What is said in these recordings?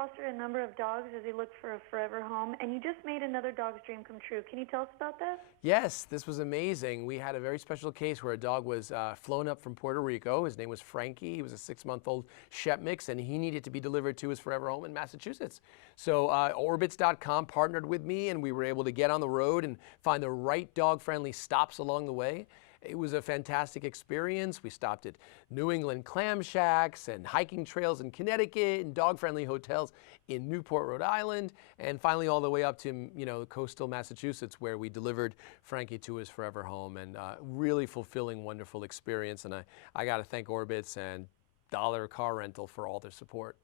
fostered a number of dogs as he looked for a forever home, and you just made another dog's dream come true. Can you tell us about that? Yes, this was amazing. We had a very special case where a dog was flown up from Puerto Rico. His name was Frankie. He was a 6-month-old Shep mix, and he needed to be delivered to his forever home in Massachusetts. So Orbitz.com partnered with me, and we were able to get on the road and find the right dog-friendly stops along the way. It was a fantastic experience. We stopped at New England clam shacks and hiking trails in Connecticut and dog-friendly hotels in Newport, Rhode Island, and finally all the way up to coastal Massachusetts, where we delivered Frankie to his forever home, and really fulfilling, wonderful experience. And I got to thank Orbitz and Dollar Car Rental for all their support.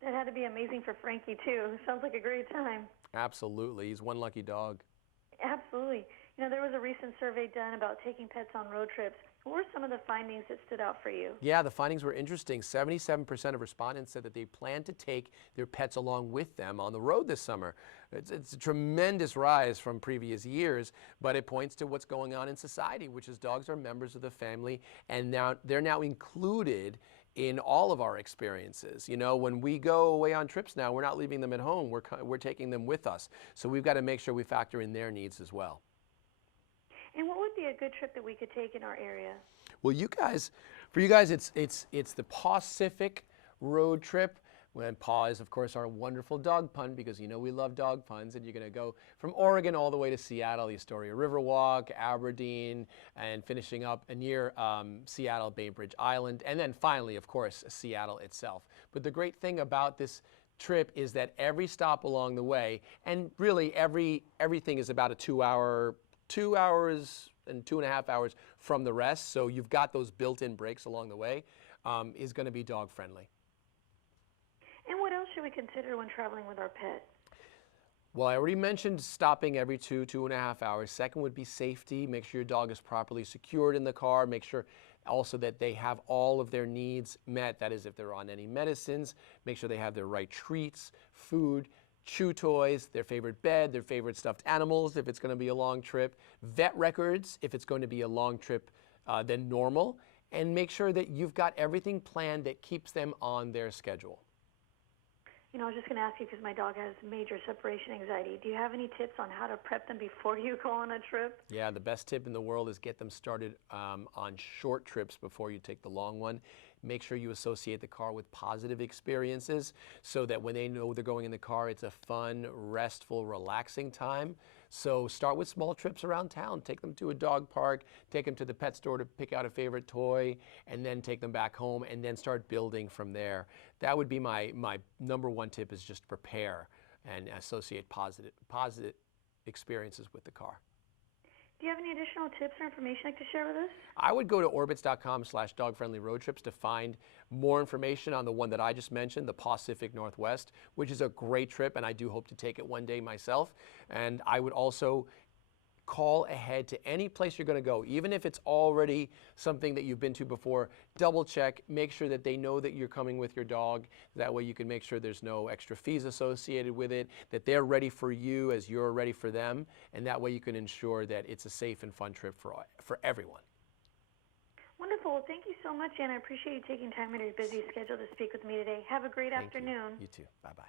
That had to be amazing for Frankie too. Sounds like a great time. Absolutely, he's one lucky dog. Absolutely. There was a recent survey done about taking pets on road trips. What were some of the findings that stood out for you? Yeah, the findings were interesting. 77% of respondents said that they plan to take their pets along with them on the road this summer. It's a tremendous rise from previous years, but it points to what's going on in society, which is dogs are members of the family, and now they're now included in all of our experiences. When we go away on trips now, we're not leaving them at home. We're taking them with us. So we've got to make sure we factor in their needs as well. And what would be a good trip that we could take in our area? Well, for you guys, it's the Pacific road trip. When Paw is, of course, our wonderful dog pun, because we love dog puns, and you're going to go from Oregon all the way to Seattle, the Astoria Riverwalk, Aberdeen, and finishing up near Seattle, Bainbridge Island, and then finally, of course, Seattle itself. But the great thing about this trip is that every stop along the way, and really everything is about a 2 hours and 2.5 hours from the rest, so you've got those built-in breaks along the way, is going to be dog friendly. And what else should we consider when traveling with our pet? Well, I already mentioned stopping every 2.5 hours. Second would be safety. Make sure your dog is properly secured in the car. Make sure also that they have all of their needs met. That is, if they're on any medicines, make sure they have their right treats, food, chew toys, their favorite bed, their favorite stuffed animals if it's going to be a long trip, vet records if it's going to be a long trip than normal, and make sure that you've got everything planned that keeps them on their schedule. I was just going to ask you, because my dog has major separation anxiety. Do you have any tips on how to prep them before you go on a trip? Yeah, the best tip in the world is get them started on short trips before you take the long one. Make sure you associate the car with positive experiences so that when they know they're going in the car, it's a fun, restful, relaxing time. So start with small trips around town. Take them to a dog park, take them to the pet store to pick out a favorite toy, and then take them back home, and then start building from there. That would be my number one tip, is just prepare and associate positive experiences with the car. Do you have any additional tips or information you'd like to share with us? I would go to orbitz.com/dogfriendlyroadtrips to find more information on the one that I just mentioned, the Pacific Northwest, which is a great trip, and I do hope to take it one day myself. And I would also call ahead to any place you're going to go, even if it's already something that you've been to before. Double check, make sure that they know that you're coming with your dog. That way you can make sure there's no extra fees associated with it, that they're ready for you as you're ready for them, and that way you can ensure that it's a safe and fun trip for everyone. Wonderful. Well, thank you so much, and I appreciate you taking time out of your busy schedule to speak with me today. Have a great afternoon. You too. Bye-bye.